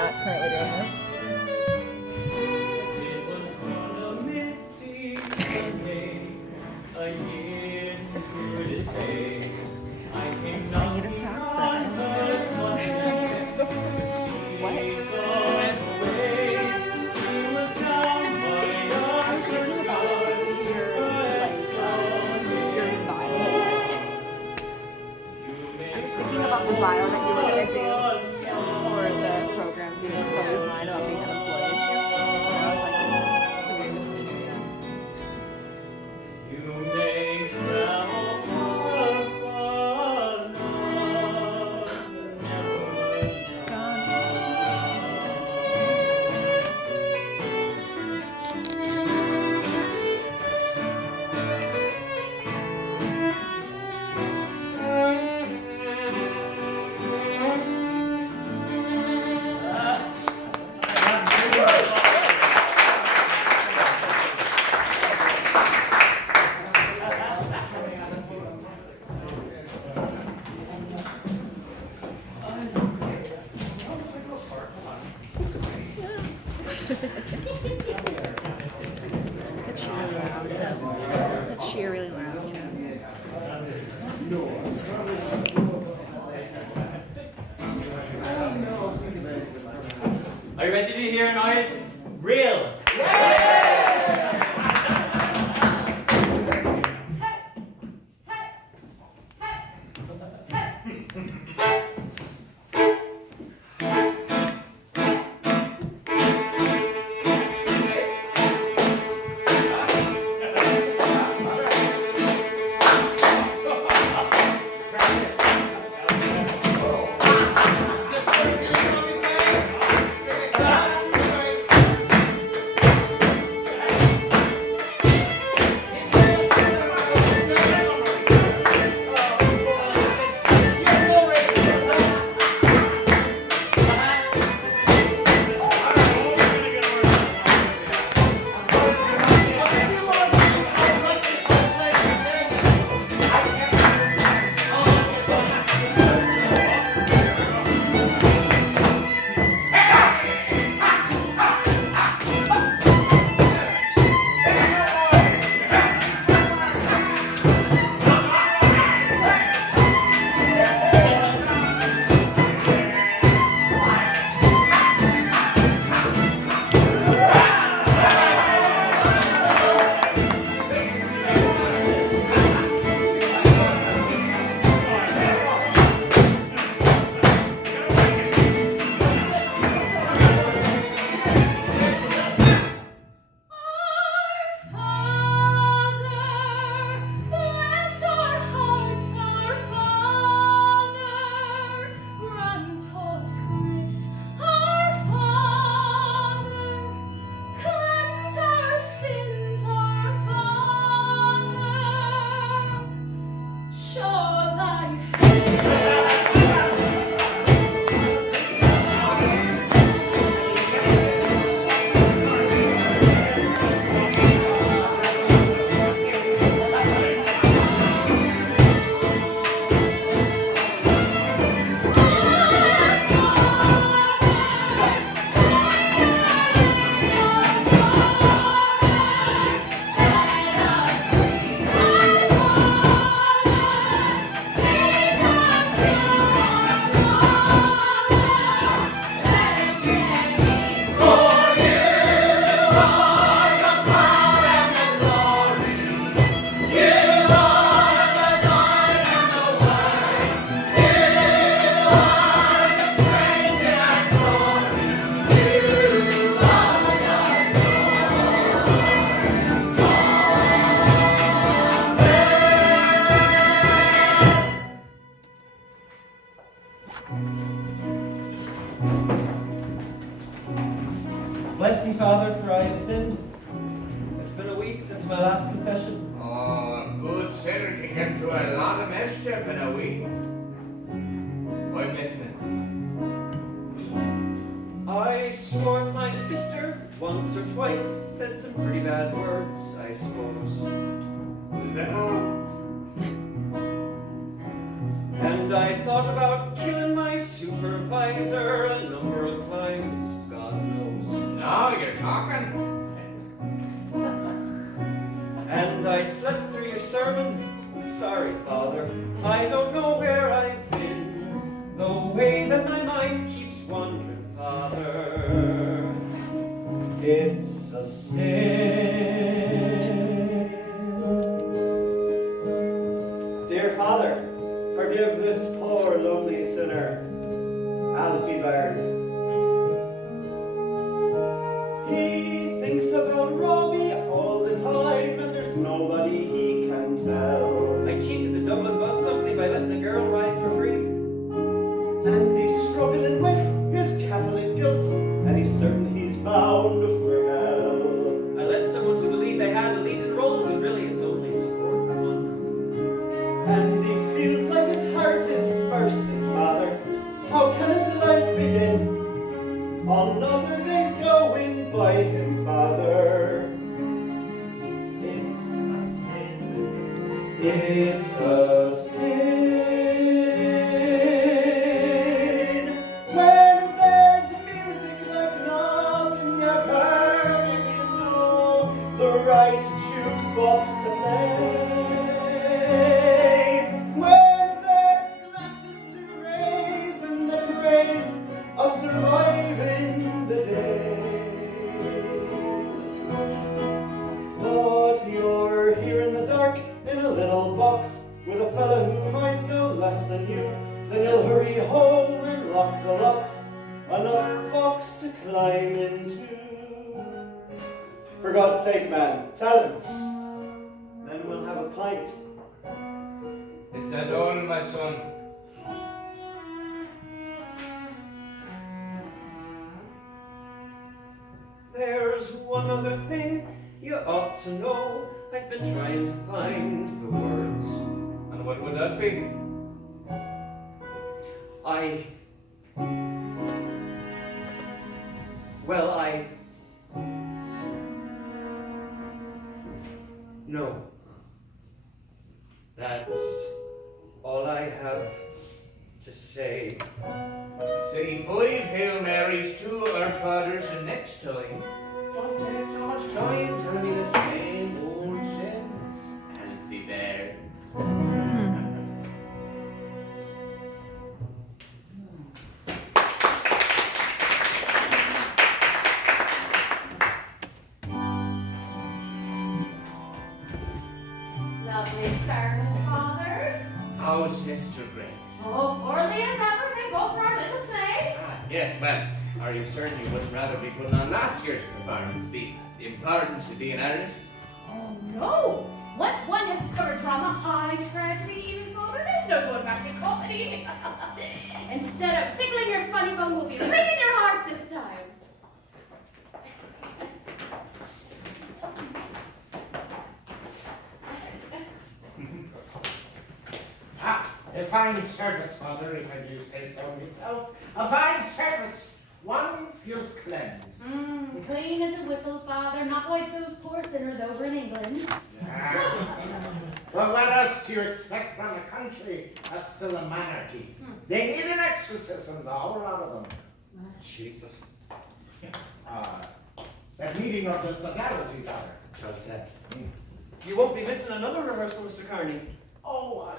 not currently doing this. It was on a misty Sunday, a year too good a day. I came knocking on her door, but she gone away. She was down by I was thinking about your bio. I was thinking about the bio that you were gonna do for the program, doing Sully's line about being unemployed. And I was like, it's a weird information. You may travel far, but love's That cheer really loud, you know. Are you ready to hear a noise? Real! Bless me, Father, for I have sinned. It's been a week since my last confession. Oh, a good sinner can get through a lot of mischief in a week. I'm listening. I swore to my sister once or twice, said some pretty bad words, I suppose. Is that all? And I thought about killing my supervisor a number of times. talking. And I slept through your sermon. Sorry, Father, I don't know where I've been. The way that my mind keeps wandering, Father, it's a sin. Dear Father, forgive this poor lonely sinner, Alfie Baird. He thinks about Robbie all the time, and there's nobody he can tell. I cheated the Dublin Bus Company by letting a girl ride for free. And he's struggling with his Catholic guilt, and he's certain he's bound for hell. I led someone to believe they had a leading role when really it's only a supporting one. And he feels like his heart is bursting, Father. How can his life begin? Another day's going by him, Father. It's a sin. It's a sin. When there's music like nothing you've heard, and you know the right jukebox to play. When there's glasses to raise and the praise of surviving the day. But you're here in the dark in a little box with a fella who might know less than you. Then you'll hurry home and lock the locks. Another box to climb into. For God's sake, man, tell him. Then we'll have a pint. Is that all, my son? There's one other thing you ought to know. I've been trying to find the words. And what would that be? No. That's all I have to say. Say 5 Hail Marys to our fathers and next time. Don't take so much time telling me the same old sins. Alfie Baird. Lovely service, Father. How's Sister Grace? Oh, poorly as ever. Can go for our little play? Yes, well, are you certain you wouldn't rather be putting on last year's performance? The importance of being an artist? Oh, no. Once one has discovered drama, high tragedy, even Father, there's no going back to comedy. Instead of tickling your funny bone, we'll be ringing your heart this time. A fine service, Father, if I do say so myself. A fine service. One feels cleansed. Clean as a whistle, Father, not like those poor sinners over in England. Well, what else do you expect from a country that's still a monarchy? They need an exorcism, the whole lot of them. Jesus. That meeting of the Sodality, Father. So said. You won't be missing another rehearsal, Mr. Carney. Oh,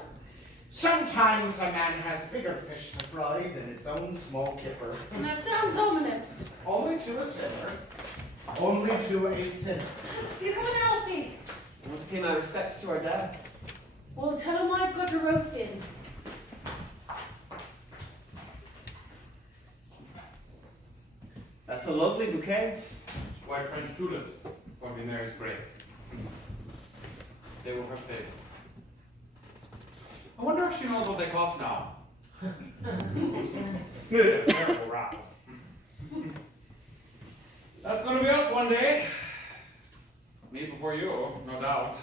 sometimes a man has bigger fish to fry than his own small kipper. That sounds ominous. Only to a sinner. Only to a sinner. You come in, Alfie. I want to pay my respects to our dad. Well, tell him I've got a roast in. That's a lovely bouquet. White French tulips for Mary's grave. They were her favorite. I wonder if she knows what they cost now. Terrible rap. That's gonna be us one day. Me before you, no doubt.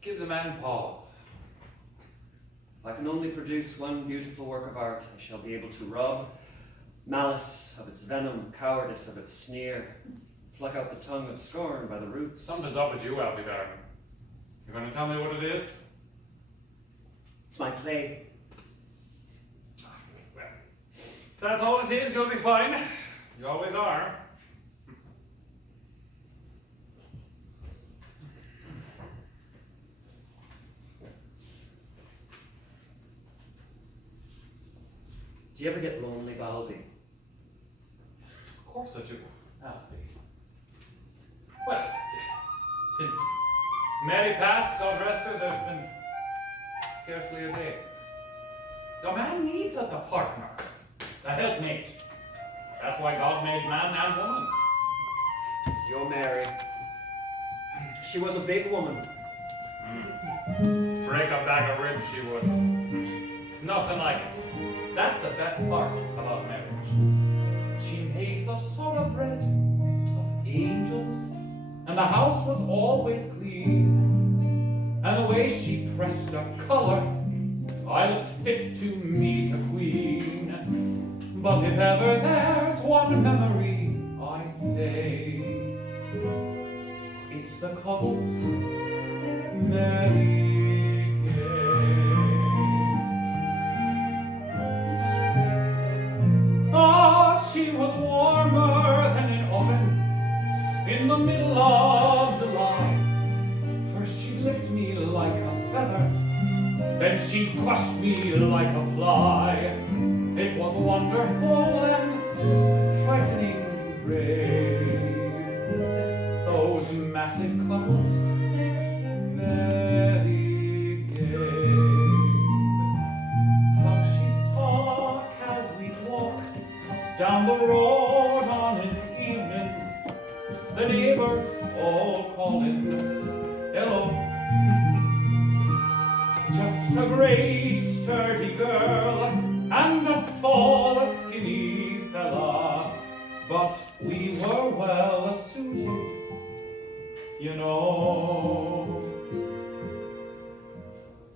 Gives a man pause. If I can only produce one beautiful work of art, I shall be able to rob malice of its venom, cowardice of its sneer, pluck out the tongue of scorn by the roots. Something's up with you, Alfie Baird. You gonna tell me what it is? It's my play. Well, if that's all it is, you'll be fine. You always are. Do you ever get lonely, Baldy? Of course I do, Alfie. Well, since Mary passed, God rest her, there's been scarcely a day. A man needs a partner, a helpmate. That's why God made man and woman. Your Mary. She was a big woman. Break a bag of ribs, she would. Nothing like it. That's the best part about marriage. She made the sort of bread of angels, and the house was always clean. And the way she pressed a color, I looked fit to meet a queen. But if ever there's one memory, I'd say it's the couple's Mary Kay. Ah, she was warmer than an oven in the middle of July. First she'd lift me like a feather, then she'd crush me like a fly. It was wonderful and frightening to brave. Those massive couples Mary gave. How she'd talk as we'd walk down the road on an evening. The neighbors all calling, hello. Just a great sturdy girl and a tall, skinny fella, but we were well suited, you know.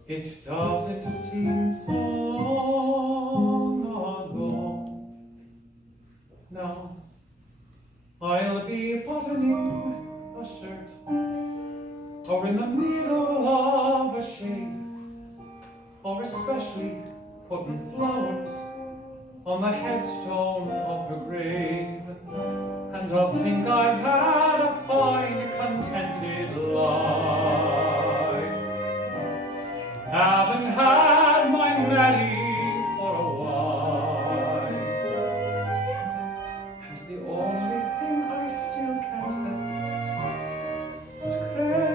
It doesn't seem so long ago. Now I'll be buttoning a shirt, or in the middle of a shave, or especially putting flowers on the headstone of her grave. And I'll think I've had a fine, contented life. Haven't had my Mary for a while. And the only thing I still can't help is crave.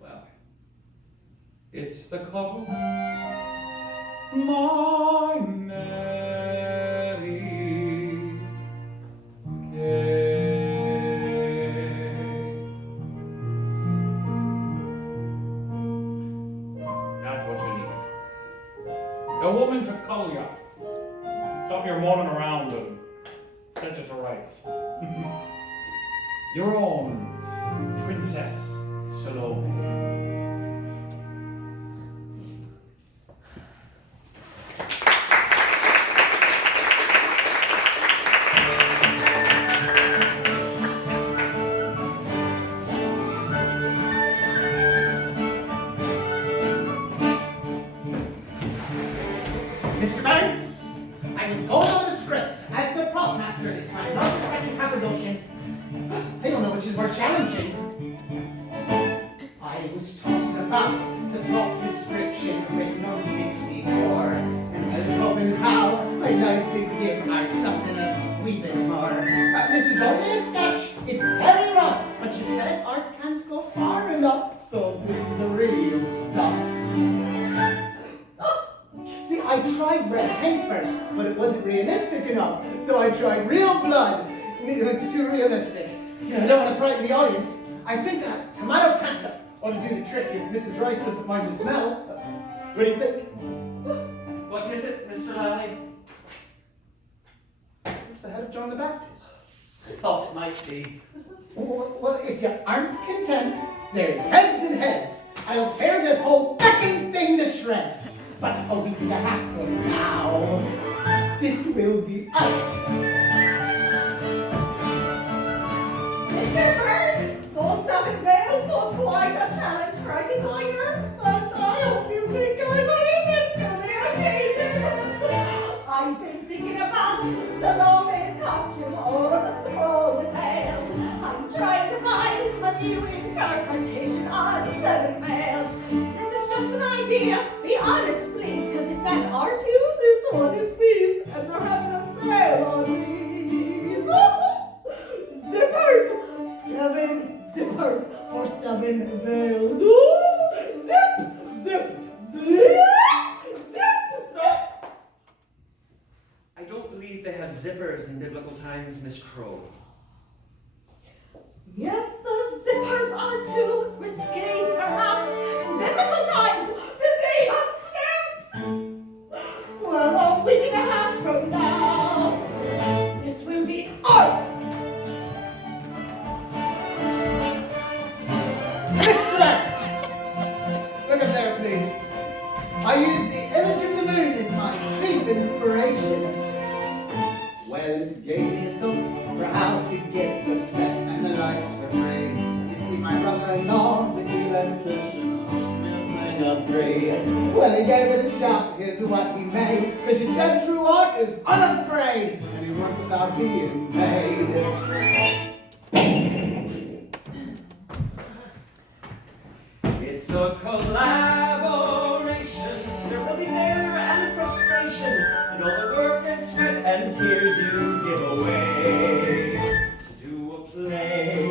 Well, it's the couple's my Mary Kay. That's what you need. A woman to cuddle you up. Stop your moaning around and set you to rights. Your own Princess Salome. Mr. Byrne, I was going over the script as the prop master this time, not the second Cappadocian. I don't know which is more challenging. I was tossing about the plot description written on 64, and I was hoping as how I'd like to give art something a wee bit more. This is only a sketch, it's very rough, but you said art can't go far enough, so this is the real stuff. See, I tried red paint first, but it wasn't realistic enough, so I tried real blood. It was too realistic. I don't want to frighten the audience. I think that tomato ketchup ought to do the trick if Mrs. Rice doesn't mind the smell. What do you think? What is it, Mr. Lally? It's the head of John the Baptist. I thought it might be. Well, if you aren't content, there's heads and heads. I'll tear this whole fucking thing to shreds. But a week and a half from now, this will be out. Mr. Byrne, those 7 bales was quite a challenge for a designer, but I hope you think I will listen to the occasion. I dear, be honest, please, because you said R2s is what it sees, and they're having a sale on these. Zippers! 7 zippers for 7 veils. Ooh, zip, zip, zip, zip, zip. I don't believe they had zippers in biblical times, Miss Crow. Yes, the zippers are too risque, perhaps. In biblical times, did they have snaps? Well, a week and a half from now, this will be art. Look up there, please. I use the image of the moon as my chief inspiration. Well, it gave me a thought for how to get the sets and the lights for free. You see, my brother-in-law, the electrician, got 3. Well, he gave it a shot. Here's what he made. 'Cause you said true art is unafraid, and he worked without being paid. It's a collaboration. There will be fear and frustration, and all the work and sweat and tears you give away to do a play.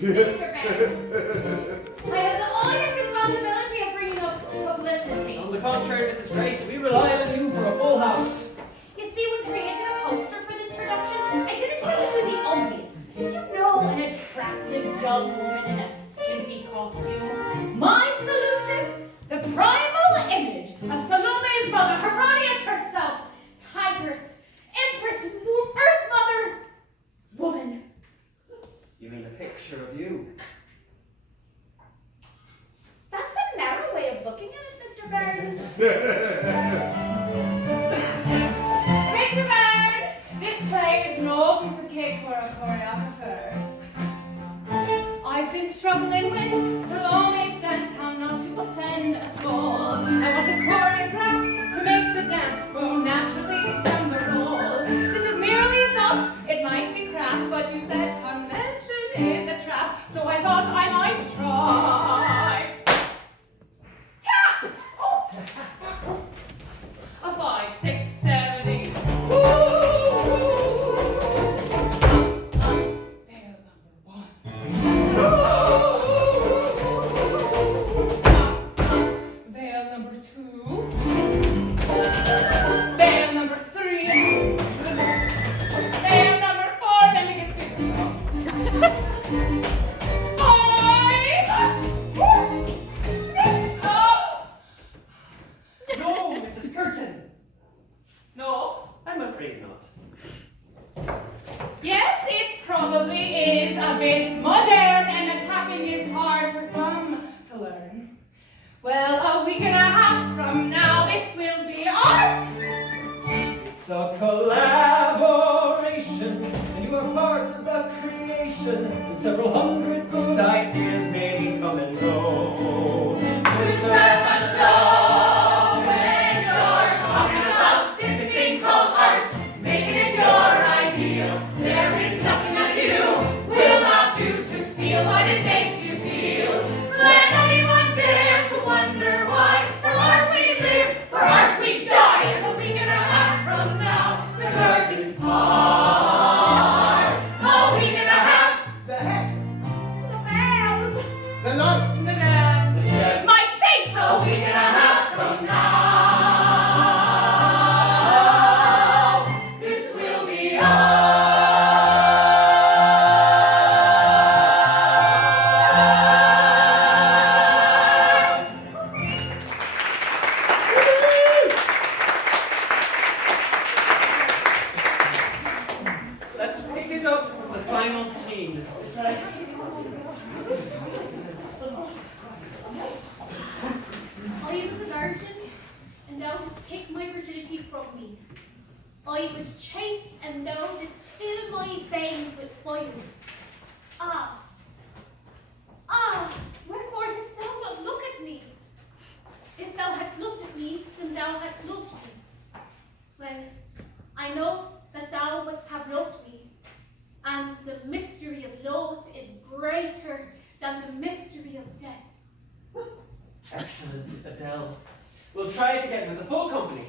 Mr. Bank, I have the honest responsibility of bringing up publicity. On the contrary, Mrs. Grace, we rely on you for a full house. You see, when creating a poster for this production, I didn't try to do the obvious. You know, an attractive young woman in a skimpy costume. My solution? The primal image of Salome's mother, Herodias herself, tigress, empress, earth mother, woman. You mean a picture of you? That's a narrow way of looking at it, Mr. Byrne. Mr. Byrne, this play is no piece of cake for a choreographer. I've been struggling with Salome's dance, how not to offend us all. I want to choreograph to make the dance flow naturally from the roll. This is merely a thought, it might be crap, but you said convention is a trap, so I thought I might try. Tap! Oh. A 5, 6, 7, 8. Veil number 2. Veil number 3. Veil number 4. Let me get bigger. 5. 6. Oh. No, Mrs. Curtin. No? I'm afraid not. Yes, it probably is a bit modern and the tapping is hard for some to learn. Well, a week and a half from now, this will be art. It's a collaboration, and you are part of the creation, and several hundred good ideas may come and go. To serve a show when you're talking about this thing called art, making it your ideal. There is nothing that you will not do to feel what it makes you feel. Let anyone dare to wonder why. For art we live, for art we die. And a week and a half from now, the curtain's part. A week and a half. The heck? The bells. The lights? The dance. My face. A week and a half from now. This will be art. Let's pick it up from the final scene. I was a virgin, and thou didst take my virginity from me. I was chaste, and thou didst fill my veins with fire. Ah, wherefore didst thou not look at me? If thou hadst looked at me, then thou hadst loved me. Well, I know that thou must have loved me, and the mystery of love is greater than the mystery of death. Excellent, Adele. We'll try it again with the full company.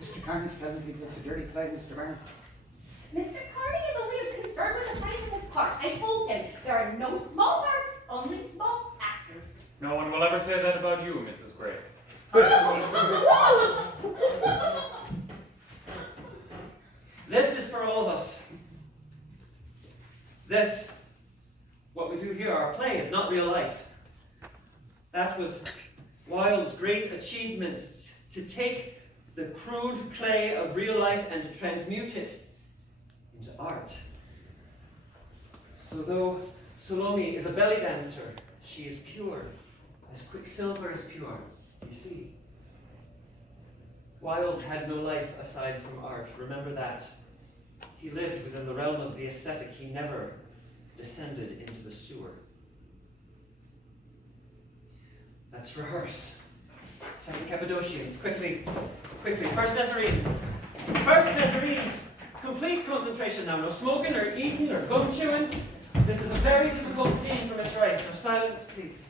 Mr. Carney's telling me it's a dirty play, Mr. Byrne. Mr. Carney is only concerned with the size of his parts. I told him there are no small parts, only small actors. No one will ever say that about you, Mrs. Grace. This is for all of us. This, what we do here, our play, is not real life. That was Wilde's great achievement, to take the crude clay of real life and to transmute it into art. So though Salome is a belly dancer, she is pure, as quicksilver is pure, you see. Wilde had no life aside from art, remember that. He lived within the realm of the aesthetic, he never descended into the sewer. Let's rehearse. Second Cappadocians, quickly. First Nazarene. Complete concentration now. No smoking or eating or gum chewing. This is a very difficult scene for Miss Rice. Now silence, please.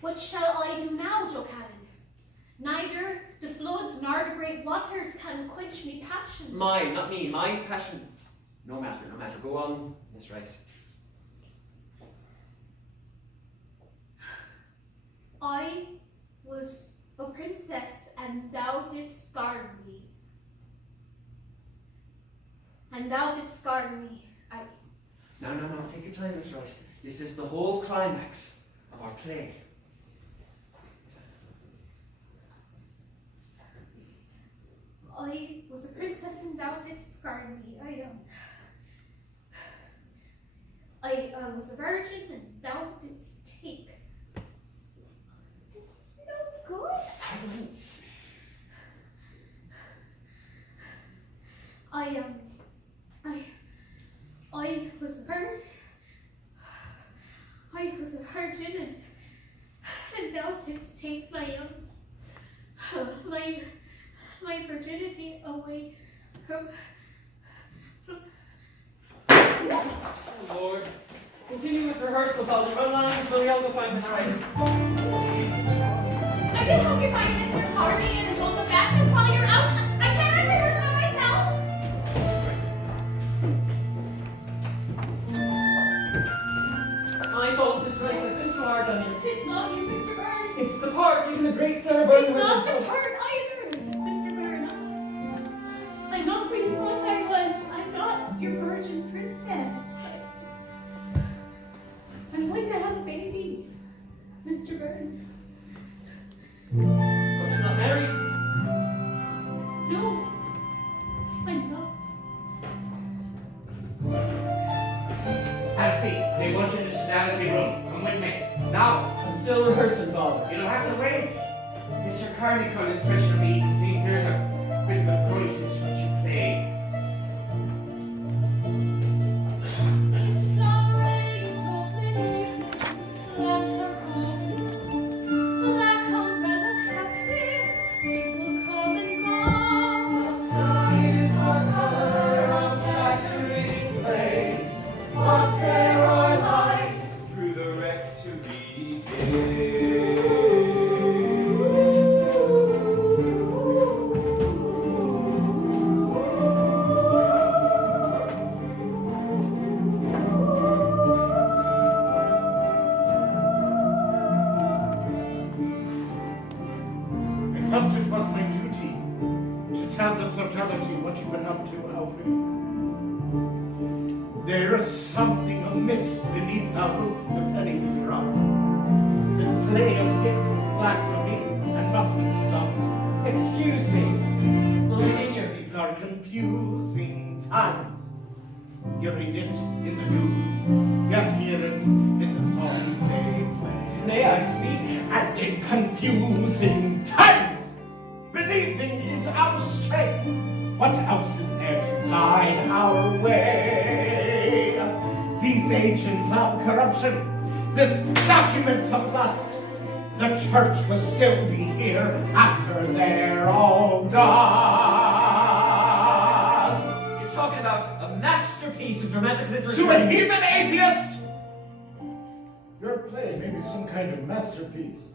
What shall I do now, Jocannon? Neither the floods nor the great waters can quench me passions. Mine, not me. My passion. No matter. Go on, Miss Rice. I was a princess, and thou didst scorn me. No. Take your time, Miss Rice. This is the whole climax of our play. I was a princess, and thou didst scorn me. I was a virgin, and thou didst take. This is no good. Silence. I was a virgin, and thou didst take my virginity away from. Oh, Lord. Continue with rehearsal, Father. Run lines, will go find Miss Rice. I can help you find Mr. Carney and the Golden Baptist while you're out. I can't rehearse by myself. It's my fault, Miss Rice. I've been too hard on you. It's not you, Mr. Byrne. It's the part, even the great Sarah Byrne. It's not the part either, Mr. Byrne. I'm not who you thought I was. I'm not your virgin princess. I'm going to have a baby, Mr. Byrne. But you're not married? No, I'm not. Alfie, they want you in the sodality room. Come with me. Now. I'm still rehearsing, Father. You'll have to wait. Mr. Carney called a special meeting to see if there's a bit of a crisis what you play. It's not raining, don't lamps are cold. Black umbrellas pass in, people come and go. The sky is our color of factory slate, but there are lights Through the wreck to be I felt it was my duty to tell the sodality what you've been up to, Alfie. There is something amiss beneath our roof, the pennies dropped. This play of his is blasphemy and must be stopped. Excuse me, Monsignor. These are confusing times. You read it in the news, you hear it in the songs they play. May I speak? And in confusing times, believing is our strength. What else is there to guide our way? These agents of corruption, this document of lust, the church will still be here after they're all dust. You're talking about a masterpiece of dramatic literature. To a heathen atheist! Your play may be some kind of masterpiece.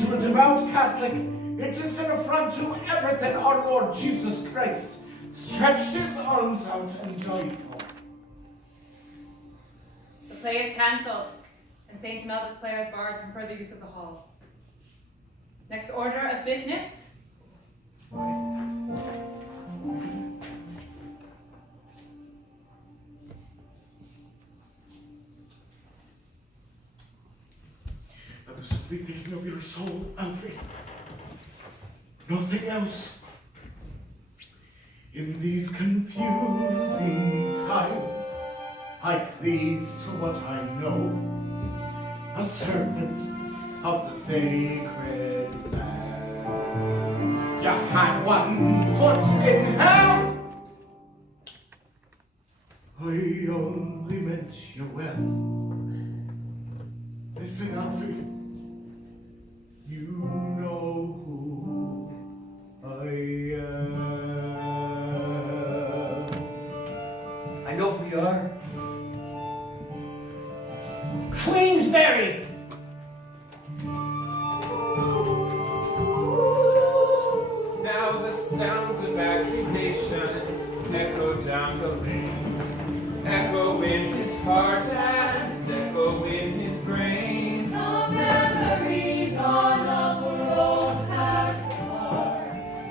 To a devout Catholic, it is an affront to everything our Lord Jesus Christ stretched his arms out and died for. The play is cancelled, and St. Imelda's player is barred from further use of the hall. Next order of business. I was simply thinking of your soul, Alfie. Nothing else. In these confusing times, I cleave to what I know, a servant of the sacred land. You had one foot in hell. I only meant you well. Listen, Alfie. You know who I am. I know who you are. Queensberry! Now the sounds of accusation echo down the lane, echo in his heart and echo in his brain. The memories on a road past far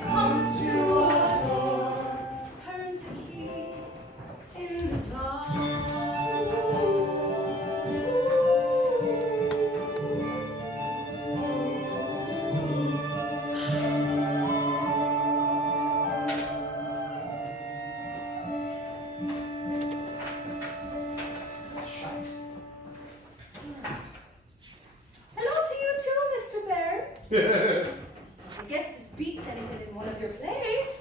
come to a door, turn to key in the dark. Hello to you too, Mr. Bear. I guess this beats anything in one of your plays.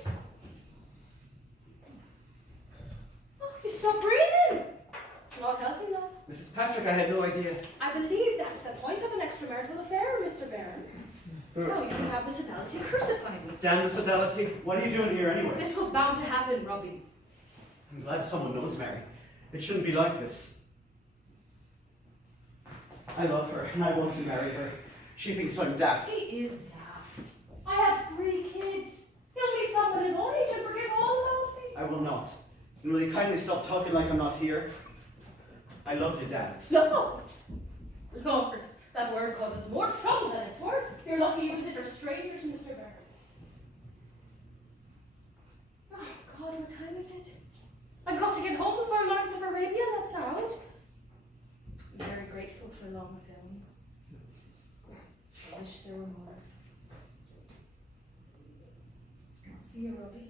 Oh, you stopped breathing. It's not healthy enough. Mrs. Patrick, I had no idea. I believe that's the point of an extramarital affair, Mr. Bear. Now you can have the fidelity crucify me. Damn the fidelity. What are you doing here anyway? This was bound to happen, Robbie. I'm glad someone knows Mary. It shouldn't be like this. I love her, and I want to marry her. She thinks I'm daft. He is daft. I have 3 kids. He'll meet someone his own age and forget all about me. I will not. And will you kindly stop talking like I'm not here? I love you, Dad. No! Lord, that word causes more trouble than it's worth. You're lucky you and it are strangers, Mr. Bear. Oh, God, what time is it? I've got to get home before Lawrence of Arabia lets out. I'm very grateful for long films. I wish there were more. I'll see you, Robbie.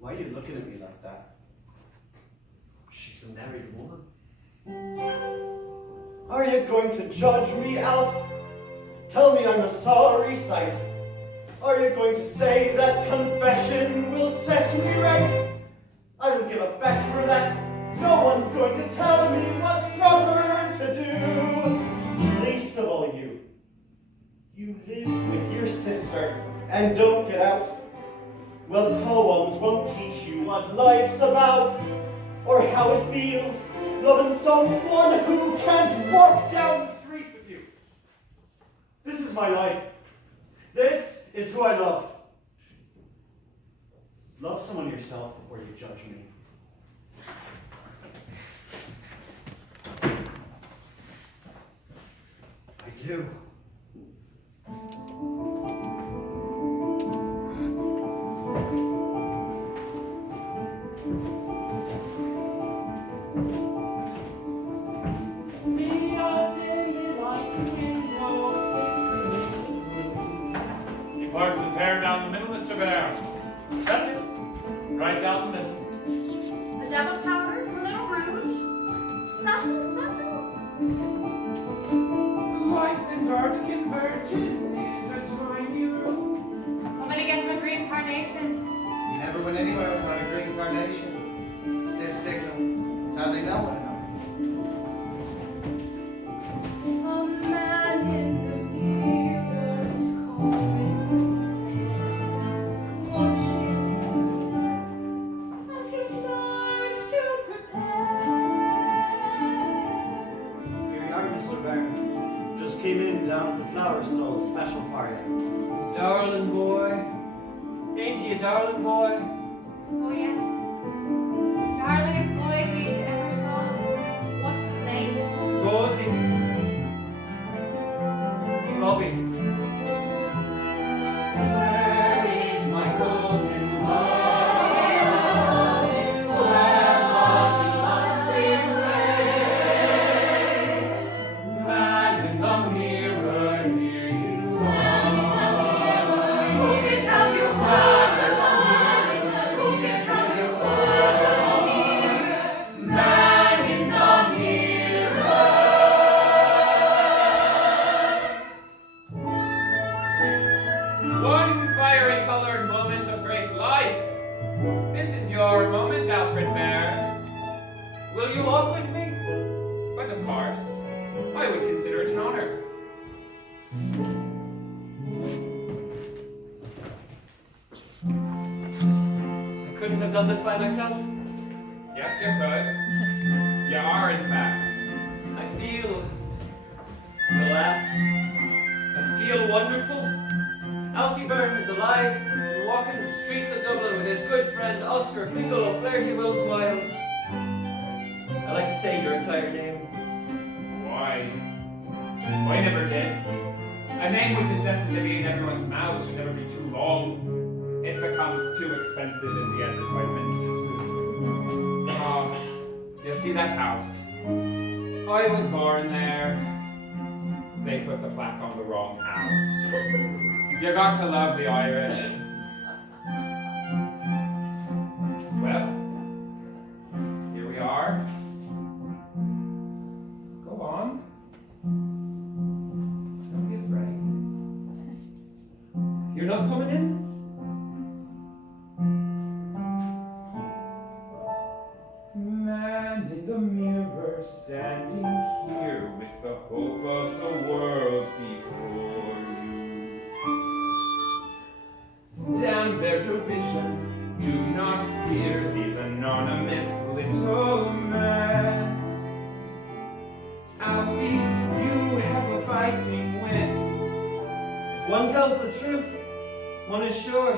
Why are you looking at me like that? She's a married woman. Are you going to judge me, Alf? Tell me I'm a sorry sight. Are you going to say that confession will set me right? I don't give a feck for that. No one's going to tell me what's proper to do. Least of all you. You live with your sister and don't get out. Well, poems won't teach you what life's about, or how it feels loving someone who can't walk down the street with you. This is my life. This is who I love. Love someone yourself before you judge me. I do. He parts his hair down the middle, Mr. Bear. That's it. Right down the middle. A dab of powder, a little rouge. Subtle, subtle. My finger Sour Soul special for you. Darling boy. Ain't he a darling boy? Oh, yes. Darlingest boy we ever saw. What's his name? Rosie. Robbie. Where is my golden boy? One fiery colored moment of great life. This is your moment, Alfred Mayor. Will you walk with me? But of course, I would consider it an honor. I couldn't have done this by myself. Yes, you could. You are, in fact. I feel... You laugh. I feel wonderful. Alfie Byrne is alive and walking the streets of Dublin with his good friend Oscar Fingal O'Flaherty Wills Wild. I like to say your entire name. Why? I never did. A name which is destined to be in everyone's mouth should never be too long. It becomes too expensive in the advertisements. Oh, you see that house? I was born there. They put the plaque on the wrong house. You got to love the Irish. Well, here we are. Go on. Don't be afraid. You're not coming in? Man in the mirror, standing here with the hope of the world before you. Damn their derision, do not fear these anonymous little men. Alfie, you have a biting wit. If one tells the truth, one is sure